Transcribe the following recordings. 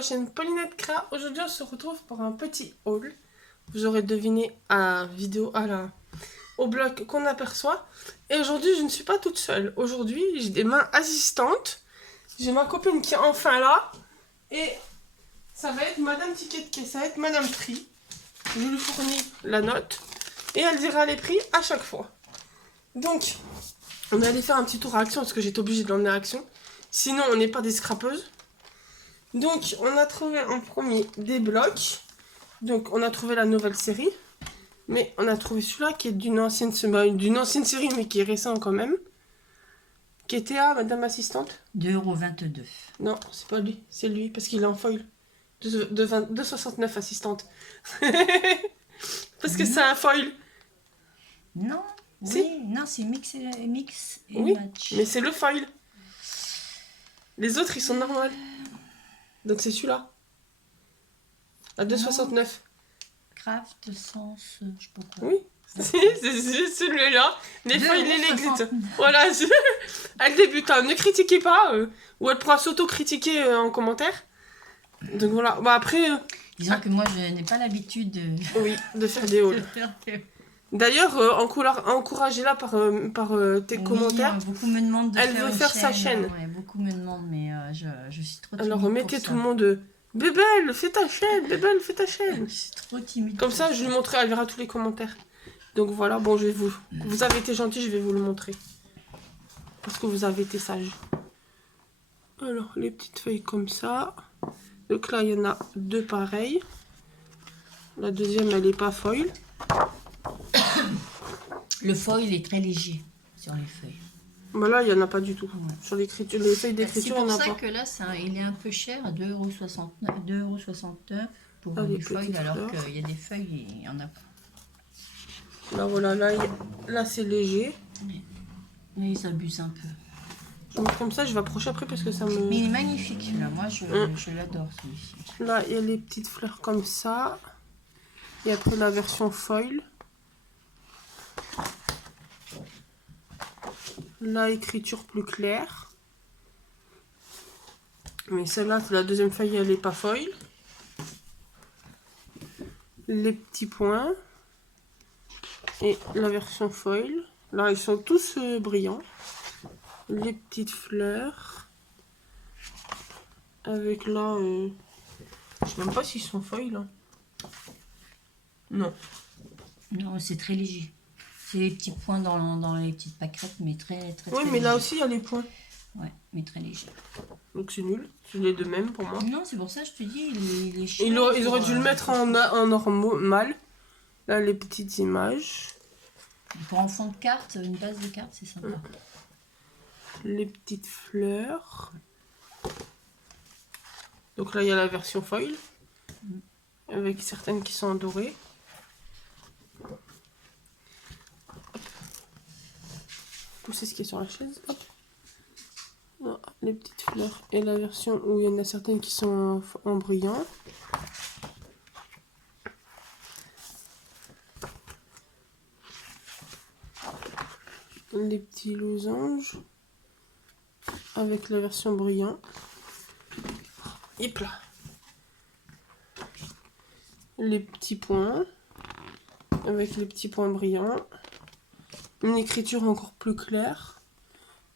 la chaîne Paulinette Cra. Aujourd'hui on se retrouve pour un petit haul. Vous aurez deviné à la vidéo, au bloc qu'on aperçoit. Et aujourd'hui je ne suis pas toute seule. Aujourd'hui j'ai des mains assistantes. J'ai ma copine qui est enfin là. Et ça va être Madame Ticket de Caisse, ça va être Madame Tri. Je lui fournis la note. Et elle dira les prix à chaque fois. Donc on est allé faire un petit tour à Action parce que j'étais obligée de l'emmener à Action. Sinon on n'est pas des scrapeuses. Donc, on a trouvé en premier des blocs. Donc, on a trouvé la nouvelle série. Mais on a trouvé celui-là qui est d'une ancienne série, mais qui est récent quand même. Qui était à Madame Assistante. 2,22 €. Non, c'est pas lui. C'est lui, parce qu'il est en foil. 2,69 Assistante. Parce que c'est un foil. Non, Si. oui, non, c'est mix et Oui, match. mais c'est le foil. Les autres, ils sont normaux. Donc, c'est celui-là. À 2,69. Craft Sens, je sais pas quoi. Oui, c'est celui-là. Les foils, les glittes. Voilà, elle débute. Ne critiquez pas, ou elle pourra s'auto-critiquer en commentaire. Donc voilà. Bah après. Disons que moi, je n'ai pas l'habitude de... Oui, de faire des hauls. D'ailleurs, encouragez-la par tes commentaires. Beaucoup me demandent de elle veut faire sa chaîne. Ouais, beaucoup me demandent, mais je suis trop timide. Alors remettez tout le monde. Bébelle, fais ta chaîne, Bébelle, fais ta chaîne. Je suis trop timide. Comme ça, je lui montrerai, elle verra tous les commentaires. Donc voilà, bon, je vais vous. Vous avez été gentil, je vais vous le montrer. Parce que vous avez été sage. Alors, les petites feuilles comme ça. Donc là, il y en a deux pareilles. La deuxième, elle n'est pas foil. Le foil est très léger sur les feuilles. Bah là, il n'y en a pas du tout. Ouais. Sur les feuilles d'écriture, il n'y en a pas. C'est pour ça que là, il est un peu cher, à 2,69 € pour Ah, les feuilles, alors fleurs. qu'il y a des feuilles, il n'y en a pas. Là, voilà, là c'est léger. Mais ils abusent un peu. Je vais mettre comme ça, je vais approcher après parce que ça me... Mais il est magnifique celui-là, moi je l'adore celui-ci. Là, il y a les petites fleurs comme ça. Et après la version foil. Là, écriture plus claire. Mais celle-là, c'est la deuxième feuille, elle n'est pas foil. Les petits points. Et la version foil. Là, ils sont tous brillants. Les petites fleurs. Avec là... Je sais même pas s'ils sont foil. Là. Non. Non, c'est très léger. C'est les petits points dans les petites pâquerettes, mais très Oui, très mais léger. là aussi, il y a les points. Ouais, mais très léger. Donc c'est nul. C'est les deux mêmes pour moi. Non, c'est pour ça que je te dis, il est cher. Ils auraient dû le mettre en normal. Là, les petites images. Pour un fond de carte, une base de carte, c'est sympa. Les petites fleurs. Donc là, il y a la version foil. Avec certaines qui sont dorées. Poussez ce qui est sur la chaise. Hop. Là, les petites fleurs. Et la version où il y en a certaines qui sont en brillant. Les petits losanges. Avec la version brillant. Et plat. Les petits points. Avec les petits points brillants. Une écriture encore plus claire.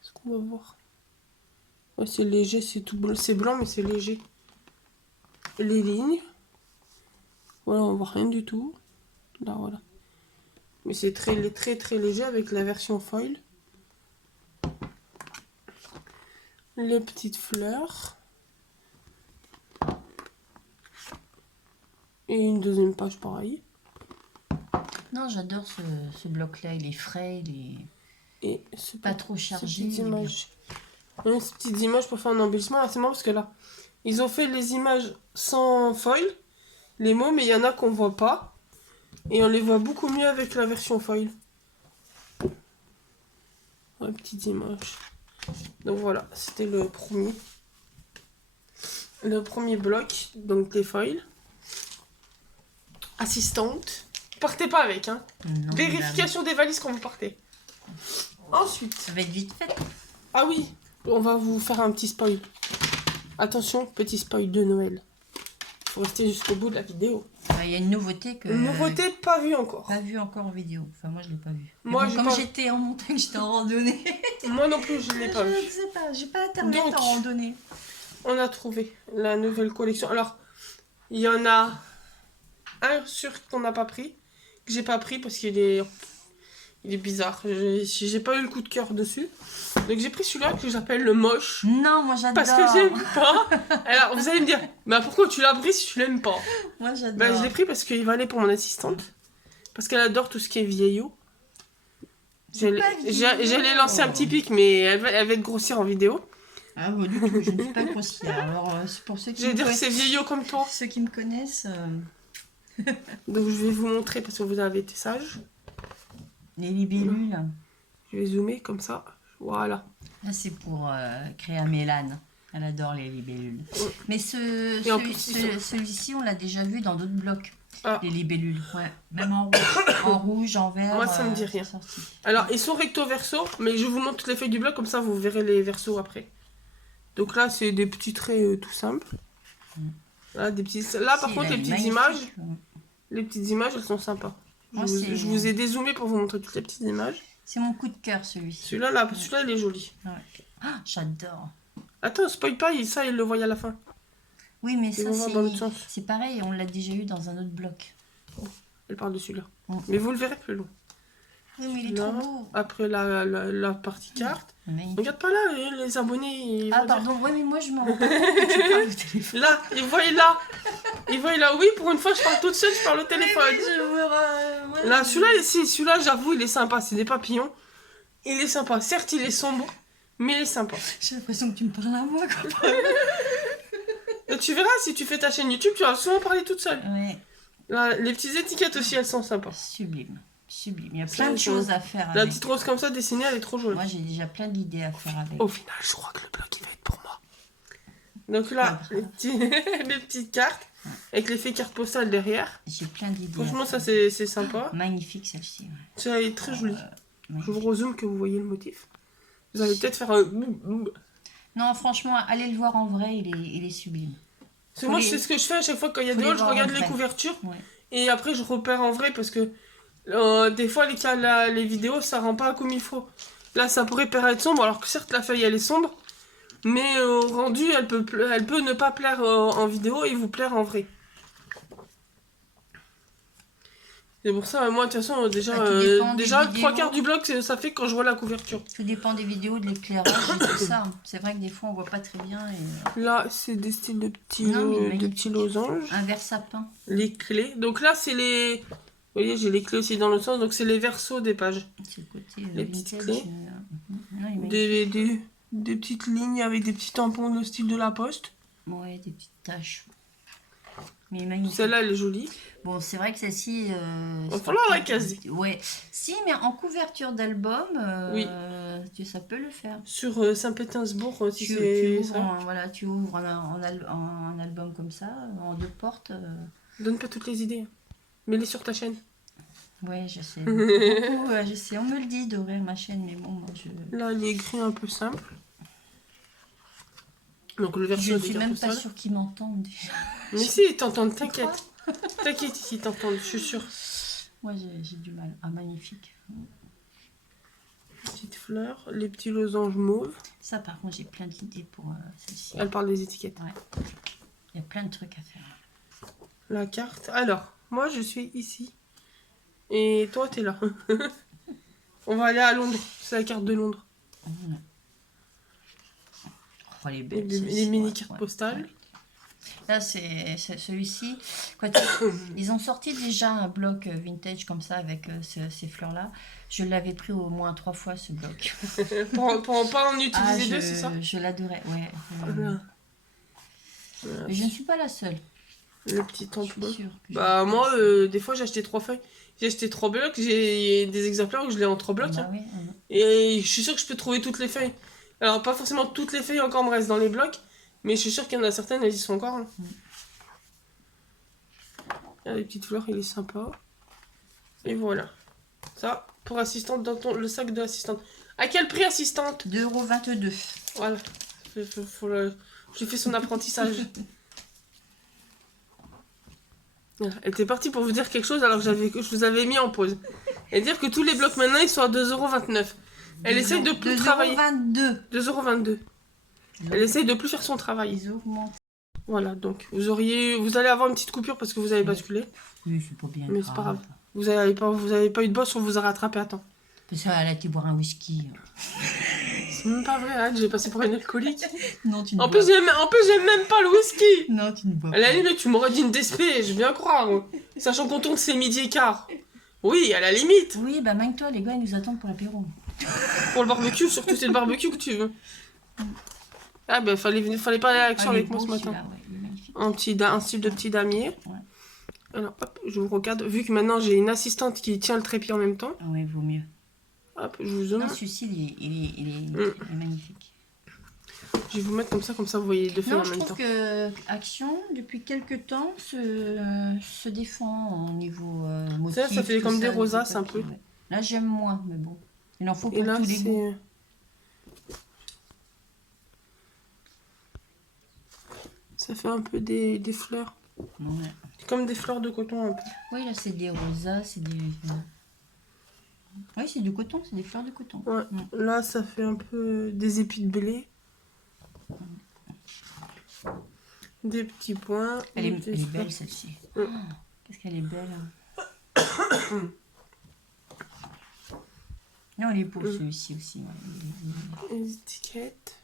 Est-ce qu'on va voir? Ouais, c'est léger, c'est tout bleu. C'est blanc, mais c'est léger. Les lignes. Voilà, on voit rien du tout. Là, voilà. Mais c'est très léger avec la version foil. Les petites fleurs. Et une deuxième page pareil. Non, j'adore ce bloc-là, il est frais, Et c'est pas trop chargé. Ces petites images pour faire un embellissement. Là, c'est marrant parce que là, ils ont fait les images sans foil, les mots, mais il y en a qu'on voit pas. Et on les voit beaucoup mieux avec la version foil. Ouais, petites images. Donc voilà, c'était le premier. Le premier bloc, donc les foils. Assistante. Partez pas avec, hein. Non, Vérification des valises quand vous partez. Ensuite. ça va être vite fait. Ah oui, on va vous faire un petit spoil. Attention, petit spoil de Noël. faut rester jusqu'au bout de la vidéo. Il y a une nouveauté que... Une nouveauté pas vue encore. Pas vue encore en vidéo. Enfin, moi, je l'ai pas vue. Mais Moi, bon, j'ai comme pas- j'étais en montagne, j'étais en randonnée. Moi non plus, je l'ai pas vue. Je sais pas, j'ai pas internet Donc, en randonnée. On a trouvé la nouvelle collection. Alors, il y en a un sûr qu'on n'a pas pris, que j'ai pas pris parce qu'il est bizarre. J'ai pas eu le coup de cœur dessus. Donc j'ai pris celui-là que j'appelle le moche. Non, moi j'adore. Parce que j'aime pas. Alors vous allez me dire, bah pourquoi tu l'as pris si tu l'aimes pas? Moi j'adore. Bah je l'ai pris parce qu'il va aller pour mon assistante. Parce qu'elle adore tout ce qui est vieillot. J'allais lancer un petit pic, mais elle va être grossière en vidéo. Ah bah du tout, je ne suis pas grossière. Alors c'est pour ceux qui Je vais me dire que connaissent. c'est vieillot comme toi. Ceux qui me connaissent, Donc je vais vous montrer parce que vous avez été sage. les libellules. Je vais zoomer comme ça. Voilà. Là c'est pour créer Mélane. Elle adore les libellules. Mais Et en plus, celui-ci, on l'a déjà vu dans d'autres blocs. Ah. Les libellules, ouais. Même en rouge, en rouge, en vert. Moi, ça me dit rien. c'est sorti. Alors, ils sont recto verso, mais je vous montre toutes les feuilles du bloc, comme ça vous verrez les versos après. Donc là, c'est des petits traits tout simples. Là, là par Si, contre, elle les est petites magnifique. images, elles sont sympas. Moi, Je vous ai dézoomé pour vous montrer toutes les petites images. C'est mon coup de cœur, celui-ci. Celui-là, il est joli. Ah, j'adore. Attends, spoil pas, ça, il le voit à la fin. Oui, mais Ils ça, vont voir dans l'autre sens. c'est pareil, on l'a déjà eu dans un autre bloc. Elle parle de celui-là. Mm. Mais vous le verrez plus loin. Oui, mais il est Là, trop beau. après la partie carte. Magnifique. Regarde pas là, les abonnés. Ils Ah, vont dire- pardon, oui, mais moi, je me rends pas compte que tu parles au téléphone. Là, ils voient là. Ils voient là. Oui, pour une fois, je parle toute seule, je parle au téléphone. Là, celui-là, j'avoue, il est sympa. C'est des papillons. Il est sympa. Certes, il est sombre, mais il est sympa. J'ai l'impression que tu me parles à moi, quoi. Et tu verras, si tu fais ta chaîne YouTube, tu vas souvent parler toute seule. Ouais, Là, les petites étiquettes aussi, elles sont sympas. sublime. Sublime. Il y a Ça, plein de ça. choses à faire La avec. petite rose comme ça dessinée, elle est trop jolie. Moi, j'ai déjà plein d'idées à faire avec. Au final, je crois que le bloc, il va être pour moi. Donc là, les petites cartes, avec l'effet carte postale derrière. J'ai plein d'idées. Franchement, à ça, faire. c'est sympa. Magnifique, celle-ci. Ouais. Ça, elle est très jolie. Je Magnifique. vous rezoome que vous voyez le motif. Vous allez peut-être faire un... Non, franchement, allez le voir en vrai, il est sublime. Parce que moi, c'est ce que je fais à chaque fois quand il y a faut des les hauls, je voir en regarde les vrai. couvertures. Ouais. Et après, je repère en vrai parce que des fois, les vidéos, ça rend pas comme il faut. Là, ça pourrait paraître sombre, alors que certes, la feuille, elle est sombre. Mais au rendu, elle peut ne pas plaire en vidéo et vous plaire en vrai. C'est pour ça, moi, de toute façon, déjà, tout dépend des déjà vidéos. 3/4 du bloc, ça fait quand je vois la couverture. Tout dépend des vidéos, de l'éclairage et tout ça. C'est vrai que des fois, on voit pas très bien. Et... Là, c'est des styles de petits, Non, mais de magnifique. petits losanges. Un verre sapin. Les clés. Donc là, c'est les... Vous voyez, j'ai les clés aussi dans le sens. Donc c'est les versos des pages. C'est le côté Les petites vintage, clés. Non, il est magnifique. Des petites lignes avec des petits tampons de style de la poste. Ouais, des petites taches. Mais il est magnifique. Celle-là, elle est jolie. Bon, c'est vrai que celle-ci... Va falloir la caser. Ouais. Si, mais en couverture d'album, Oui. ça peut le faire. Sur Saint-Pétersbourg, si Tu c'est ouvres, ça. voilà, tu ouvres un album comme ça, en 2 portes. Donne pas toutes les idées. Hein. Mets-les sur ta chaîne. Ouais, je sais. Beaucoup, je sais. On me le dit d'ouvrir ma chaîne, mais bon, moi, Là, il est écrit un peu simple. Donc le verso je ne des suis cartes même pas postales. sûre qu'ils m'entendent déjà. Mais si, ils t'entendent, t'inquiète. T'inquiète, ici, ils t'entendent, je suis sûre. Moi, j'ai du mal. Ah, magnifique. Petites fleurs, les petits losanges mauves. Ça, par contre, j'ai plein d'idées pour celle-ci. Elle parle des étiquettes. Il y a plein de trucs à faire. La carte. Alors, moi, je suis ici. Et toi, t'es là. On va aller à Londres. C'est la carte de Londres. Voilà. Oh, elle est Et belle, les celle-ci, mini-cartes ouais. postales. Là, c'est celui-ci. Ils ont sorti déjà un bloc vintage comme ça avec ces fleurs-là. Je l'avais pris au moins 3 fois ce bloc. pour pas en utiliser deux, je, c'est ça? Je l'adorais, ouais. Voilà. Mais je ne suis pas la seule. Le petit Je suis tampon. sûre que Bah, moi, des fois, j'ai acheté 3 feuilles. J'ai acheté 3 blocs. J'ai des exemplaires où je l'ai en 3 blocs. Bah hein. oui, Et je suis sûre que je peux trouver toutes les feuilles. Alors, pas forcément toutes les feuilles encore me restent dans les blocs. Mais je suis sûre qu'il y en a certaines, elles y sont encore. Hein. Ah, les petites fleurs, il est sympa. Et voilà. Ça, pour assistante dans le sac de l'assistante. À quel prix, assistante? 2,22 €. Voilà. J'ai fait son apprentissage. Voilà. Elle était partie pour vous dire quelque chose alors que je vous avais mis en pause. Et dire que tous les blocs maintenant ils sont à 2,29 €. Elle essaye de plus travailler. 2,22 €. 2,22 €. Elle essaye de plus faire son travail. Ils augmentent. Voilà, donc vous allez avoir une petite coupure parce que vous avez basculé. Oui, c'est pas bien Mais c'est pas grave. Vous avez pas eu de boss, on vous a rattrapé à temps. Parce qu'elle a été boire un whisky. C'est même pas vrai, Anne, j'ai passé pour une alcoolique. Non, tu ne En bois plus, j'aime même pas le whisky. Non, tu ne bois À la pas. limite, tu m'aurais dit une DSP, je veux bien croire. Sachant qu'on tourne que c'est 12h15. Oui, à la limite. Oui, bah magne-toi, les gars, ils nous attendent pour l'apéro. Pour le barbecue, surtout c'est le barbecue que tu veux. Ah ben, fallait pas aller à l'action avec moi ce matin. Ouais, il est magnifique. Un style de petit damier. Ouais. Alors, hop, je vous regarde. Vu que maintenant j'ai une assistante qui tient le trépied en même temps. Ah ouais, vaut mieux. Hop, je vous zoome. Non, celui-ci, il est magnifique. Je vais vous mettre comme ça vous voyez les deux feuilles Non, en je même trouve temps. que Action, depuis quelques temps, se défend au niveau motif. Ça fait tout comme des niveau rosaces un papier, peu. ouais. Là, j'aime moins, mais bon. Il en faut Et pour là, tous les goûts. Ça fait un peu des fleurs. Ouais. Comme des fleurs de coton un peu. Oui, là, c'est des rosaces, c'est des... Oui, c'est du coton, c'est des fleurs de coton. Ouais. Là, ça fait un peu des épis de blé. Des petits points. Elle est belle, celle-ci. Mm. Oh, qu'est-ce qu'elle est belle. Hein. Non, elle est beau, celui-ci aussi. Ouais. Les étiquettes.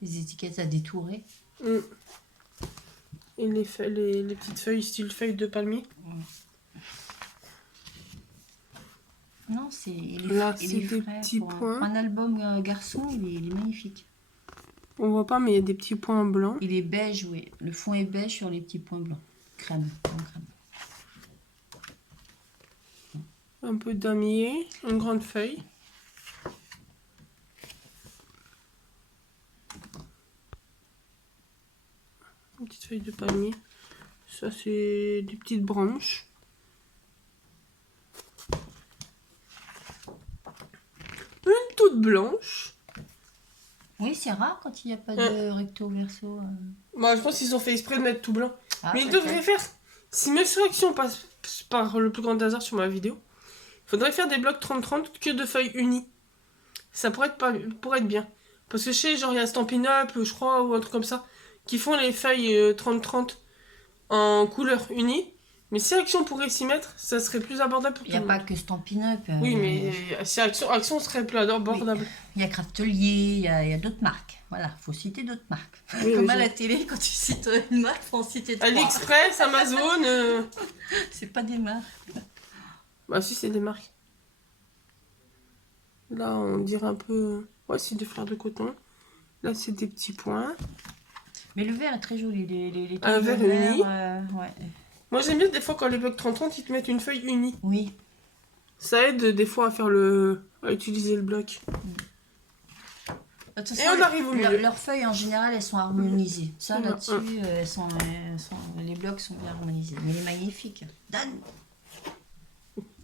Les étiquettes à détourer. Mm. Et les petites feuilles, style feuilles de palmier. Non, il Là, est c'est des frais petits pour points. un album garçon, il est magnifique. On voit pas, mais il y a des petits points blancs. Il est beige, oui. Le fond est beige sur les petits points blancs. Crème. Un peu damier, une grande feuille. Une petite feuille de palmier. Ça, c'est des petites branches. Une toute blanche. Oui, c'est rare quand il n'y a pas de recto verso. Moi, je pense qu'ils ont fait exprès de mettre tout blanc. Ah, mais ils peut-être. devraient faire... Si Monsieur Action passe par le plus grand hasard sur ma vidéo, il faudrait faire des blocs 30-30 que de feuilles unies. Ça pourrait être bien. Parce que chez, genre, il y a Stampin' Up, je crois, ou un truc comme ça, qui font les feuilles 30-30 en couleur unie. Mais si Action pourrait s'y mettre, ça serait plus abordable pour Il tout n'y a le pas monde. que Stampin' Up. Oui, mais si Action serait plus abordable. Il y a Craftelier, il y a d'autres marques. Voilà, faut citer d'autres marques. Oui, Comme oui, à la télé, quand tu cites une marque, faut en citer trois. AliExpress, Amazon... C'est pas des marques. Bah si, c'est des marques. Là, on dirait un peu... Ouais, c'est des fleurs de coton. Là, c'est des petits points. Mais le vert est très joli. Les Un tons de vert uni. ouais. Moi, j'aime bien des fois quand les blocs 30-30, ils te mettent une feuille unie. Oui. Ça aide des fois à faire à utiliser le bloc. De toute façon, Et on arrive au milieu. Leurs feuilles, en général, elles sont harmonisées. Ça, Ouais. là-dessus, les blocs sont bien harmonisés. Mais il est magnifique. Dan.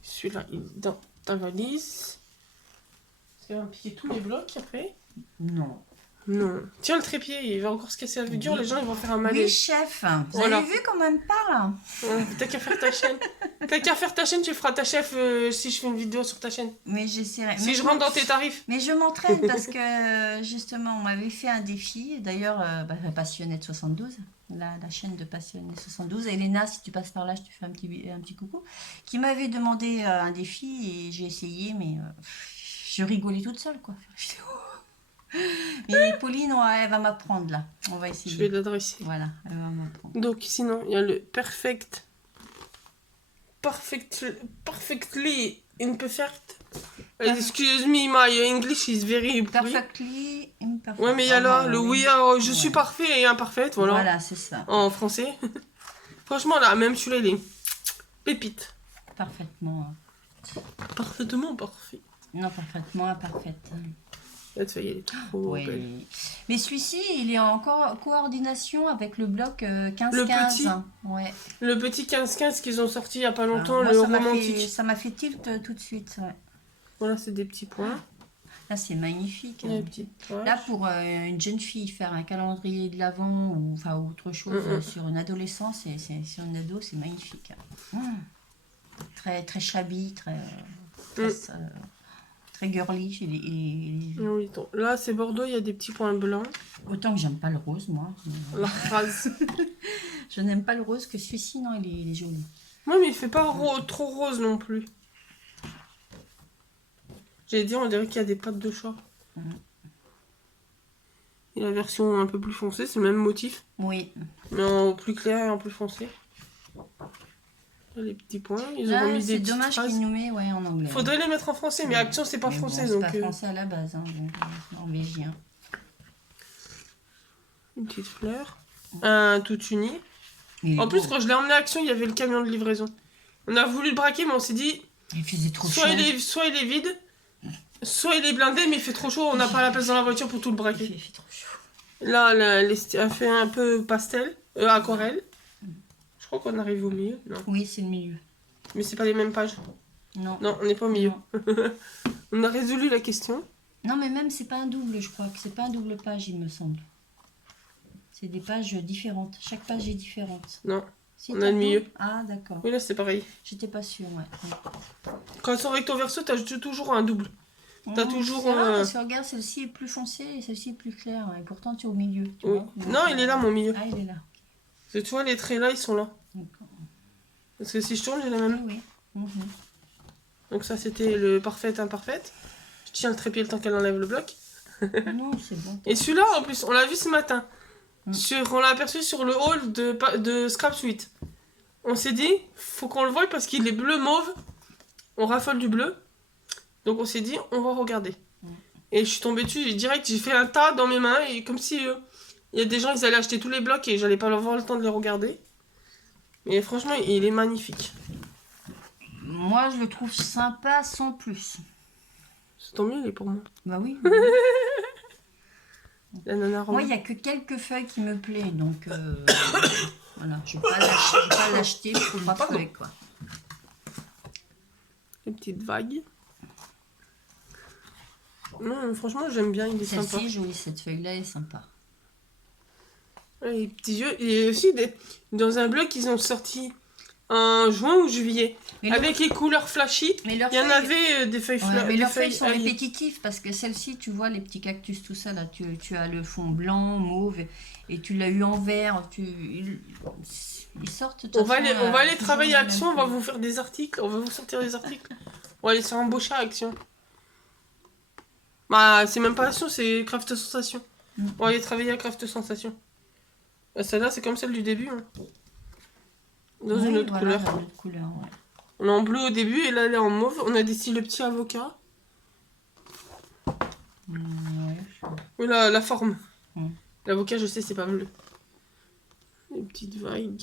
Celui-là, il est dans ta valise. C'est un pied tous les blocs après. Non. Non. Tiens, le trépied, il va encore se casser la figure. Oui. Les gens, ils vont faire un Oui, malaise. chef. Vous Voilà. avez vu comment elle me parle? Ouais, t'as qu'à faire ta chaîne. T'as qu'à faire ta chaîne, tu feras ta chef si je fais une vidéo sur ta chaîne. Mais j'essaierai. Si Mais je rentre dans tes tarifs. Mais je m'entraîne parce que justement, on m'avait fait un défi. D'ailleurs, Passionnette 72, la chaîne de Passionnette 72. Elena, si tu passes par là, je te fais un petit coucou. Qui m'avait demandé un défi et j'ai essayé, mais je rigolais toute seule, quoi. Et Pauline, ouais, elle va m'apprendre là. On va essayer. Je vais l'adresser. Voilà, elle va m'apprendre. Donc, sinon, il y a le perfectly imperfect. Excuse me, my English is very poor. Perfectly imperfect. Ouais, mais il y a là le oui, je suis Ouais. parfait et imparfaite, voilà. Voilà, c'est ça. En français. Franchement, là, même celui-là, il est pépite. Parfaitement. Parfaitement parfait. Non, parfaitement imparfaite. Cette feuille, elle est trop Oui. belle. Mais celui-ci, il est en coordination avec le bloc 15-15. Le petit. Ouais. Le petit 15-15 qu'ils ont sorti il y a pas longtemps, Moi, le ça m'a romantique. ça m'a fait tilt tout de suite. Ouais. Voilà, c'est des petits points. Là, c'est magnifique. Les petites poches. Là, pour une jeune fille, faire un calendrier de l'Avent ou enfin autre chose sur une adolescence, sur une ado, c'est magnifique. Très, très shabby, très girly. Oui, donc, là, c'est Bordeaux, il y a des petits points blancs. Autant que j'aime pas le rose, moi. La phrase. Je n'aime pas le rose, que celui-ci, non, il est joli. Moi, mais il fait pas trop rose non plus. J'allais dire, on dirait qu'il y a des pattes de chat. Et la version un peu plus foncée, c'est le même motif. Oui. Mais en plus clair et en plus foncé. Là, les petits points, ils ont mis des c'est petites dommage phrases. qu'ils nous mettent en anglais. Faudrait les mettre en français, mais Action, c'est pas Mais français. bon, Donc, c'est pas français à la base, hein, donc norvégien. Une petite fleur. Un tout uni. En plus, quand je l'ai emmené à Action, il y avait le camion de livraison. On a voulu le braquer, mais on s'est dit... Il faisait trop chaud. soit il est vide, soit il est blindé, mais il fait trop chaud, on n'a pas la place dans la voiture pour tout le braquer. Il fait trop chaud. Là, elle a fait un peu pastel, aquarelle. Je crois qu'on arrive au milieu. Non. Oui, c'est le milieu. Mais c'est pas les mêmes pages. Non. Non, on n'est pas au milieu. On a résolu la question. Non, mais même, c'est pas un double, je crois que c'est pas un double page, il me semble. C'est des pages différentes. Chaque page est différente. Non, Si, on a le milieu. Ah, d'accord. Oui, là, c'est pareil. J'étais pas sûre, ouais. Quand elles sont recto verso, t'as toujours un double. T'as toujours... C'est rare, parce que regarde, celle-ci est plus foncée et celle-ci est plus claire. Et pourtant, tu es au milieu. Tu vois. Non, il est là, mon milieu. Ah, il est là. Parce que tu vois, les traits là, ils sont là. D'accord. Parce que si je tourne, j'ai la même. Oui, oui. Donc ça, c'était le parfait imparfaite. Je tiens le trépied le temps qu'elle enlève le bloc. Non, c'est bon. Et celui-là, en plus, on l'a vu ce matin. On l'a aperçu sur le hall de Scrap Suite. On s'est dit, faut qu'on le voie parce qu'il est bleu-mauve. On raffole du bleu. Donc on s'est dit, on va regarder. Et je suis tombée dessus, j'ai fait un tas dans mes mains. Et comme si il y a des gens, ils allaient acheter tous les blocs et j'allais pas avoir le temps de les regarder. Mais franchement, il est magnifique. Moi, je le trouve sympa sans plus. C'est tant mieux, il est pour moi. Bah oui. La nana Moi, il n'y a que quelques feuilles qui me plaisent, donc voilà, je ne vais pas l'acheter pour ma feuille, quoi. Les petites vagues. Non, franchement, j'aime bien, il est sympa. Celle-ci est jolie, cette feuille-là est sympa. Ouais, les petits yeux. Et aussi, dans un blog, ils ont sorti en juin ou juillet. Mais avec les couleurs flashy, il y en avait des feuilles fleurs. Mais leurs feuilles sont aillées. répétitives parce que celle-ci, tu vois, les petits cactus, tout ça, là, tu as le fond blanc, mauve, et tu l'as eu en vert. Ils sortent. On va aller travailler à Action, on va vous faire des articles, on va vous sortir des articles. On va aller se faire embaucher à Action. Bah, c'est même pas Action, c'est Craft Sensation. On va aller travailler à Craft Sensation. Celle-là, c'est comme celle du début. Hein. Dans une autre couleur. Dans une autre couleur, ouais. On est en bleu au début et là, elle est en mauve. On a dessiné le petit avocat. Oui, la forme. L'avocat, je sais, c'est pas bleu. Les petites vagues.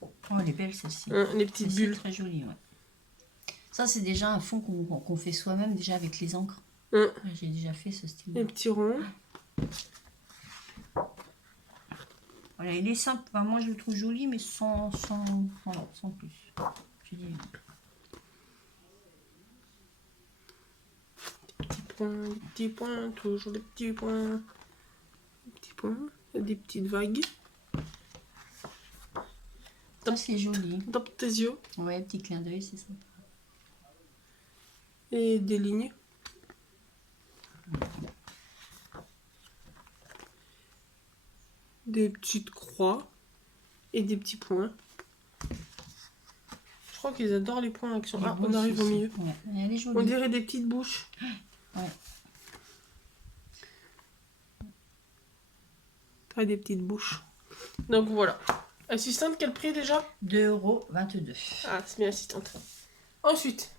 Oh, elle est belle celle-ci. Les petites bulles. Très jolie, ouais. Ça, c'est déjà un fond qu'on fait soi-même, déjà avec les encres. J'ai déjà fait ce style. Les petits ronds. Voilà, il est simple. Enfin, moi, je le trouve joli, mais sans plus. Je dis... Petits points, toujours des petits points. Des petites vagues. Ça, c'est joli. Dans tes yeux. Ouais, petit clin d'œil, c'est sympa. Et des lignes. Des petites croix. Et des petits points. Je crois qu'ils adorent les points Action. Ah, on arrive au milieu. Ouais, elle est jolie. On dirait des petites bouches. Ouais. Pas des petites bouches. Donc voilà. Assistante, quel prix déjà? 2,22 €. Ah, c'est bien assistante. Ensuite.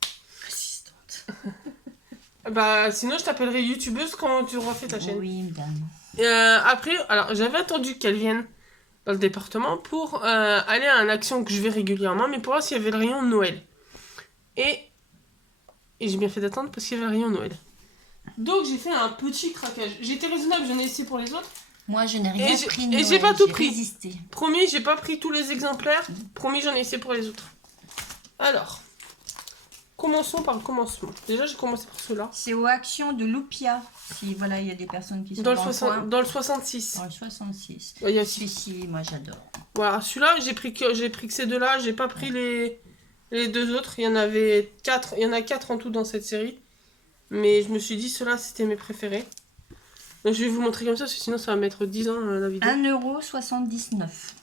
Assistante. Bah, sinon, je t'appellerai youtubeuse quand tu auras fait ta chaîne. Oui, madame. Après, alors, j'avais attendu qu'elle vienne dans le département pour aller à une action que je vais régulièrement, mais pour voir s'il y avait le rayon de Noël. Et j'ai bien fait d'attendre parce qu'il y avait le rayon de Noël. Donc, j'ai fait un petit craquage. J'ai été raisonnable, j'en ai essayé pour les autres. Moi, je n'ai rien pris. Et j'ai pas tout pris. Résisté. Promis, j'ai pas pris tous les exemplaires. Promis, j'en ai essayé pour les autres. Alors, Commençons par le commencement. Déjà, j'ai commencé par ceux-là. C'est aux actions de Loupia. Si voilà, il y a des personnes qui sont Dans le, coin. 66. Dans le 66. Ouais, il y a Celui-ci, moi j'adore. Voilà, celui-là, j'ai pris que ces deux-là. J'ai pas pris les deux autres. Il y en avait 4. Il y en a 4 en tout dans cette série. Mais je me suis dit, ceux-là, c'était mes préférés. Donc, je vais vous montrer comme ça, parce que sinon, ça va mettre 10 ans la vidéo. 1,79 €.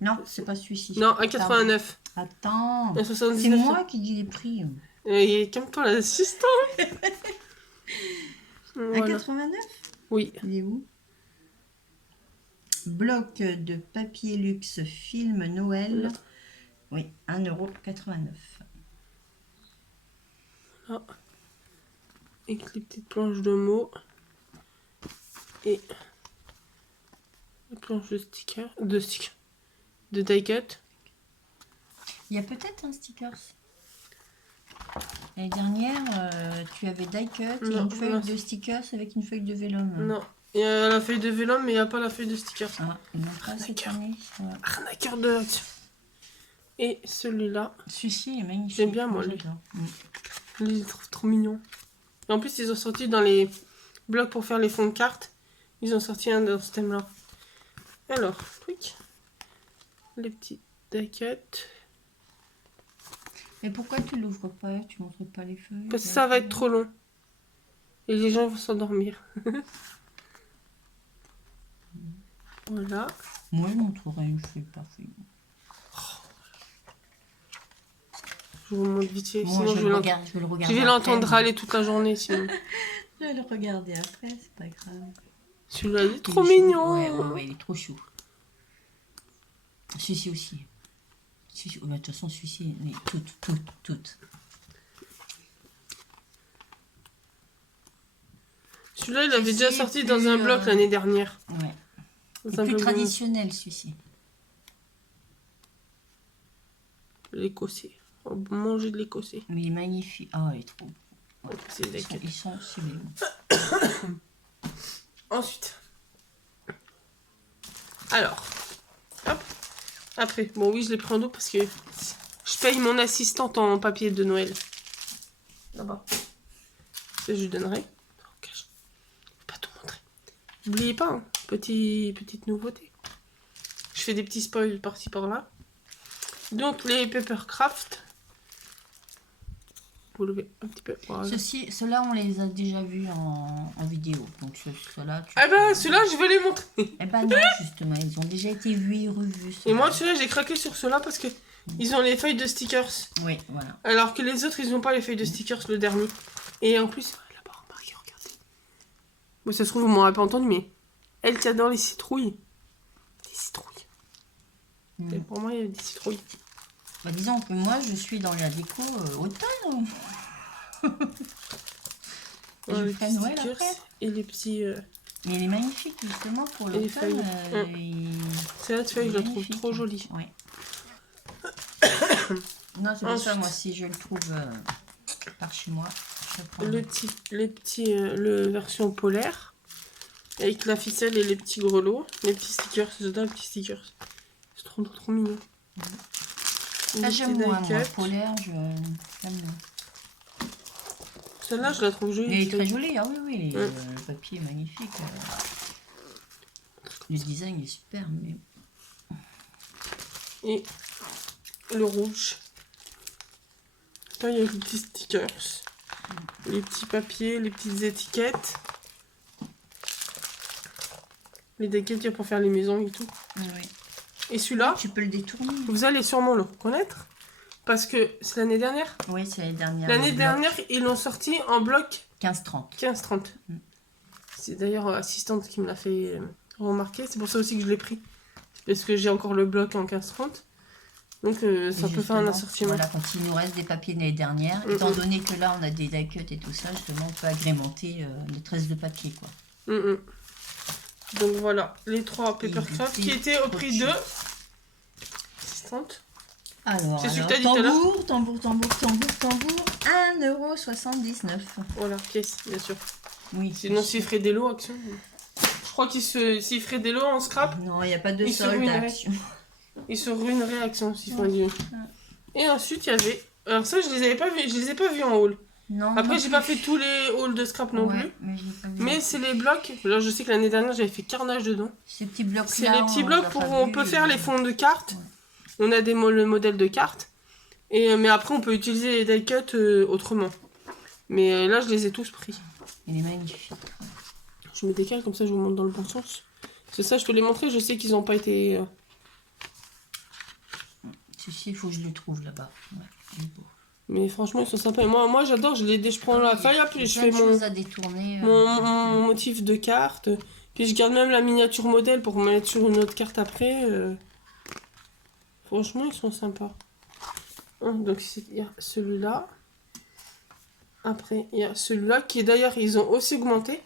Non, c'est pas celui-ci. Non, 1,89 €. Attends. 1,79 €. C'est moi qui dis les prix. Et calme-toi, l'assistant. Voilà. 1,89 €. Oui. Il est où? Bloc de papier luxe film Noël. Là. Oui, 1,89 €. Là. Avec les petites planches de mots. Et les planches de stickers. De die cut. Il y a peut-être un stickers. L'année dernière, tu avais die cut et Non, une feuille non. de stickers avec une feuille de vélum. Non. Il y a la feuille de vélum, mais il n'y a pas la feuille de stickers. Ah, il n'y en a pas cette Arnaqueur. année. Ouais. Arnaqueur de l'action. Et celui-là, Celui-ci est magnifique. J'aime bien, moi, lui. j'adore. il est trop mignon. Et en plus, ils ont sorti dans les blocs pour faire les fonds de cartes. Ils ont sorti un dans ce thème-là. Alors, truc. Les petits die cut. Mais pourquoi tu l'ouvres pas? Tu montres pas les feuilles? Parce que ça va être trop long. Et les gens vont s'endormir. Voilà. Moi, je montrerai une feuille par feuille. Je vous montre vite fait. Moi, Sinon, je je vais vais le regarder. je vais l'entendre râler toute la journée. Sinon. Je vais le regarder après, c'est pas grave. Celui-là, il est trop Il est chou. mignon. Ouais, il est trop chou. Celui-ci aussi. De toute façon, celui-ci, mais toutes. Celui-là, il avait Celui-ci déjà est sorti plus, dans un bloc l'année dernière. Ouais. Dans C'est un plus bloc traditionnel, celui-ci. l'écossais. On va manger de l'écossais. Mais il est magnifique. Ah, il est trop. C'est die cut. Ils sont sublimes. Ensuite. Alors. Hop. Après. Bon, oui, je l'ai pris en dos parce que je paye mon assistante en papier de Noël. Là-bas. Ça, je lui donnerai. Ok, je vais pas tout montrer. N'oubliez pas, hein, petite nouveauté. Je fais des petits spoils par-ci par-là. Donc, les Papercraft. Vous levez un petit peu. Voilà. Ceux-là, on les a déjà vus en vidéo. Donc, ceux-là. Ah bah, ceux-là, je vais les montrer. Eh ben non, justement, ils ont déjà été vus et revus. Et moi, celui-là, j'ai craqué sur ceux-là parce que ils ont les feuilles de stickers. Oui, voilà. Alors que les autres, ils n'ont pas les feuilles de stickers, le dernier. Et en plus, là-bas, remarquez, regardez. Bon, ça se trouve, vous m'aurez pas entendu, mais elle qui adore les citrouilles. Des citrouilles. Et pour moi, il y a des citrouilles. Bah, disons que moi, je suis dans la déco automne. Je Les ferai petits Noël stickers après. et les petits... Mais il est magnifique, justement, pour Et les l'automne. feuilles. Cette feuille, je la trouve magnifique. trop jolie. Oui. Non, c'est pour ça, Ensuite. moi, si je le trouve par chez moi, je prends. Le version polaire. Avec la ficelle et les petits grelots. Les petits stickers, j'adore les petits stickers. C'est trop mignon. Ça, j'aime moins, die moi. cut. Polaire, j'aime moins. Celle-là, je la trouve jolie. Mais il est très joli, ah oui, oui. Ouais. Le papier est magnifique. Le design est super, mais... Et le rouge. Là, il y a les petits stickers. Les petits papiers, les petites étiquettes. Les déquettes pour faire les maisons et tout. Oui. Et celui-là, Tu peux le détourner. vous allez sûrement le reconnaître. Parce que c'est l'année dernière. Oui, c'est l'année dernière. L'année le bloc. dernière, ils l'ont sorti en bloc 15-30. 15-30. C'est d'ailleurs l'assistante qui me l'a fait remarquer. C'est pour ça aussi que je l'ai pris. Parce que j'ai encore le bloc en 15-30. Donc ça peut faire un assortiment. Voilà, quand il nous reste des papiers de l'année dernière, étant donné que là on a des die cut et tout ça, justement on peut agrémenter notre reste de papier, quoi. Donc voilà, les 3 Papercraft qui étaient au prix de... Assistante. Alors, C'est celui que t'as dit tout à l'heure. tambour, 1,79 €. Voilà, pièce, bien sûr. Oui. Sinon, s'il ferait des lots, action. Je crois s'il ferait des lots en scrap, Non, il n'y a pas de Il se solde ruinerait. action. il se ruinerait action s'il ferait des lots. Et ensuite, il y avait Alors ça, je les avais pas vus, je les ai pas vus en haul. Non. Après, non j'ai plus. pas fait tous les hauls de scrap non Ouais, plus. mais j'ai pas vu. Mais c'est les blocs. Là, je sais que l'année dernière, j'avais fait carnage dedans. Ces petits blocs-là. C'est les petits blocs pour on peut faire les fonds de cartes. Ouais. On a le modèle de cartes. Mais après, on peut utiliser les die cuts autrement. Mais là, je les ai tous pris. Il est magnifique. Je me décale comme ça, je vous montre dans le bon sens. C'est ça, je te l'ai montré. Je sais qu'ils n'ont pas été... Ceci, il faut que je le trouve là-bas. Ouais, il est beau. Mais franchement, ils sont sympas. Et moi j'adore. Je prends la feuille, puis je fais à détourner, mon motif de carte. Puis je garde même la miniature modèle pour me mettre sur une autre carte après. Franchement, ils sont sympas. Donc, il y a celui-là. Après, il y a celui-là qui, d'ailleurs, ils ont aussi augmenté.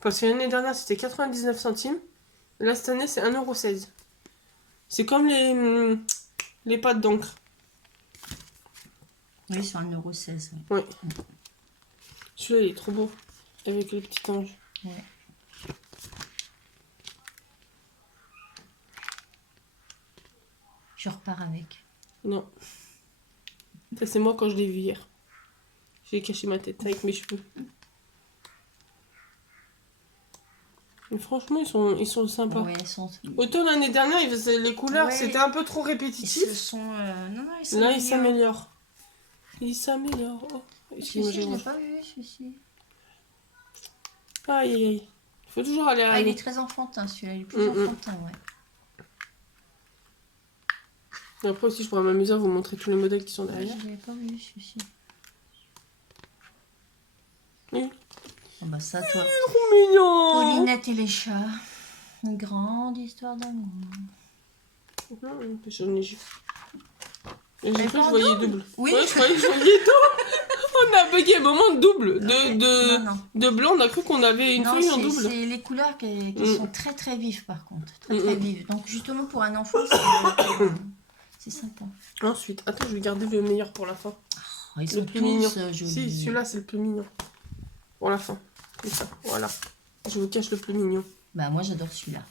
Parce que l'année dernière, c'était 99 centimes. Là, cette année, c'est 1,16 €. C'est comme les pâtes d'encre. Oui, c'est 1,16 €. Oui. Celui-là, il est trop beau. Avec le petit ange. Ouais. Je repars avec. Non. Ça, c'est moi quand je l'ai vu hier. J'ai caché ma tête avec mes cheveux. Mais franchement, ils sont sympas. Ouais, ils sont... Autant l'année dernière, les couleurs, Ouais. c'était un peu trop Ils répétitif. se sont... Non, non, Là, ils s'améliorent. Ils s'améliorent. Oh. Celui-ci, je l'ai pas vu, celui-ci. Aïe, aïe, aïe. Il faut toujours aller à... Ah, il est très enfantin, celui-là. Il est plus enfantin, ouais. Et après aussi, je pourrais m'amuser à vous montrer tous les modèles qui sont derrière. Je l'avais pas vu, celui-ci. Oui. Oh, bah ça, toi. Trop mignon. Paulinette et les chats. Une grande histoire d'amour. J'en ai juste. Et j'ai cru que je voyais double. Oui. Ouais, je croyais que je voyais double. On a bugué un moment de double. Non. De blanc, on a cru qu'on avait une feuille en double. C'est les couleurs qui sont très très vives par contre. Très vives. Donc justement pour un enfant, c'est sympa. Ensuite, attends, je vais garder le meilleur pour la fin. Oh, ils le sont plus tous mignon. jolis. Si, celui-là, c'est le plus mignon. Pour la fin. Comme ça, voilà. Je vous cache le plus mignon. Bah moi j'adore celui-là.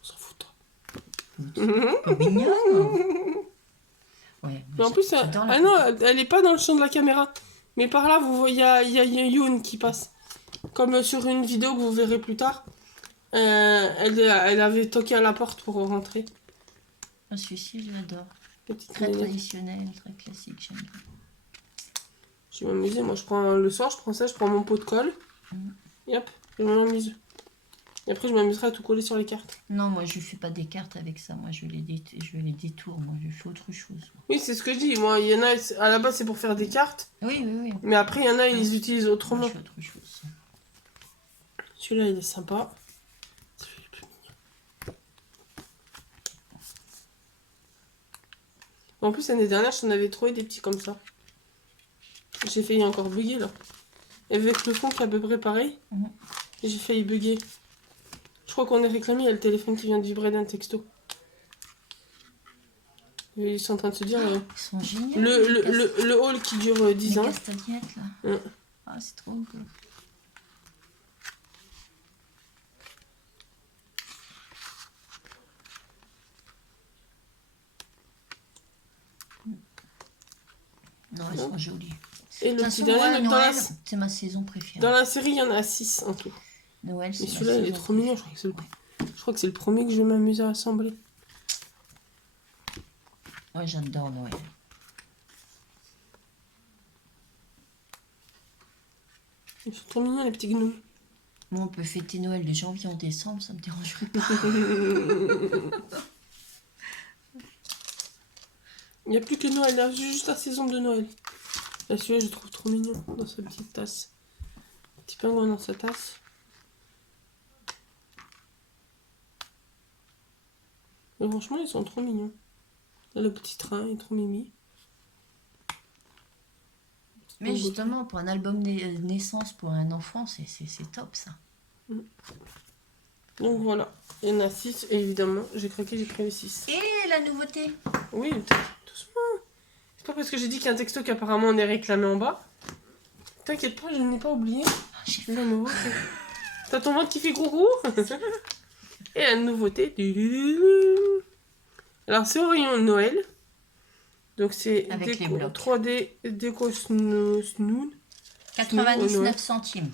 On s'en fout, toi. C'est mignon. Ouais, Mais en plus, elle est pas dans le champ de la caméra. Mais par là, vous voyez, il y a Yoon qui passe. Comme sur une vidéo que vous verrez plus tard. Elle avait toqué à la porte pour rentrer. Celui-ci, je l'adore. Petite Très nénette. traditionnel, très classique, j'aime bien. Je vais m'amuser. Moi, le soir, je prends ça, je prends mon pot de colle. Et hop, je m'amuse. Et après, je m'amuserai à tout coller sur les cartes. Non, moi, je fais pas des cartes avec ça. Moi, je les détourne. Moi, je fais autre chose. Oui, c'est ce que je dis. Moi, il y en a, à la base, c'est pour faire des cartes. Oui. Mais après, il y en a, ils les utilisent autrement. Moi, je fais autre chose. Celui-là, il est sympa. Celui-là, il est plus mignon. En plus, l'année dernière, j'en avais trouvé des petits comme ça. J'ai failli encore bugger, là. Et avec le fond qui est à peu près pareil, j'ai failli bugger. Je crois qu'on est réclamé, il y a le téléphone qui vient de vibrer d'un texto. Et ils sont en train de se dire... Ils sont géniaux. Le haul qui dure 10 ans. Les castagnettes, là. Ah, c'est trop beau. Non, elles sont jolies. Et le De toute petit façon, dernier, moi, dans Noël, c'est ma saison préférée. Dans la série, il y en a 6 en tout. Noël, c'est mais celui-là, il est trop mignon. Je crois que c'est le premier que je vais m'amuser à assembler. Ouais, j'adore Noël. Ils sont trop mignons, les petits gnous. Moi, on peut fêter Noël de janvier en décembre, ça me dérangerait pas. Il n'y a plus que Noël, là, juste la saison de Noël. Et celui-là, je le trouve trop mignon dans sa petite tasse. Petit pingouin dans sa tasse. Mais franchement, ils sont trop mignons. Là, le petit train est trop mimi. Mais justement, pour un album naissance pour un enfant, c'est top ça. Donc voilà, il y en a 6 et évidemment, j'ai craqué, j'ai pris les 6. Et la nouveauté? Oui, doucement. C'est pas parce que j'ai dit qu'il y a un texto qu'apparemment on est réclamé en bas. T'inquiète pas, je n'ai pas oublié. J'ai La nouveauté. T'as ton ventre qui fait gros. Et la nouveauté. Alors c'est au rayon de Noël. Donc c'est Avec les déco, blocs. 3D déco Snoon. 99 centimes.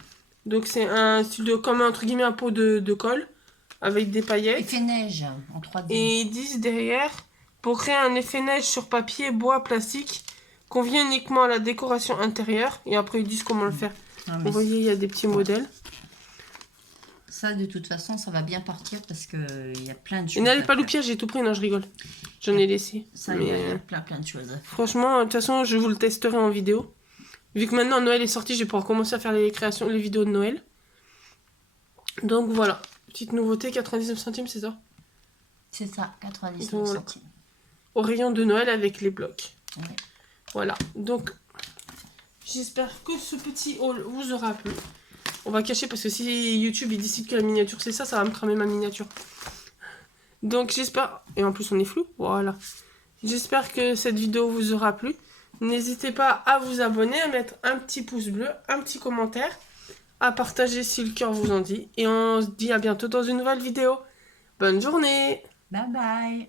Donc c'est un style de, comme entre guillemets un pot de colle avec des Il paillettes. fait neige en 3D. Et ils disent derrière, pour créer un effet neige sur papier, bois, plastique, convient uniquement à la décoration intérieure. Et après ils disent comment le faire. Non, mais Vous voyez, il y a des petits modèles. ça, de toute façon, ça va bien partir parce qu'il y a plein de choses. Et n'allez à pas faire. loupière, j'ai tout pris, non je rigole. J'en ai laissé. Ça, il y Mais, a plein de choses à faire. franchement, de toute façon, je vous le testerai en vidéo. Vu que maintenant Noël est sorti, je vais pouvoir commencer à faire les créations, les vidéos de Noël. Donc voilà, petite nouveauté, 99 centimes, c'est ça? C'est ça, 99 Voilà. centimes. Au rayon de Noël avec les blocs. Ouais. Voilà, donc j'espère que ce petit haul vous aura plu. On va cacher parce que si YouTube il décide que la miniature c'est ça, ça va me cramer ma miniature. Donc j'espère, et en plus on est flou, voilà. J'espère que cette vidéo vous aura plu. N'hésitez pas à vous abonner, à mettre un petit pouce bleu, un petit commentaire, à partager si le cœur vous en dit. Et on se dit à bientôt dans une nouvelle vidéo. Bonne journée! Bye bye.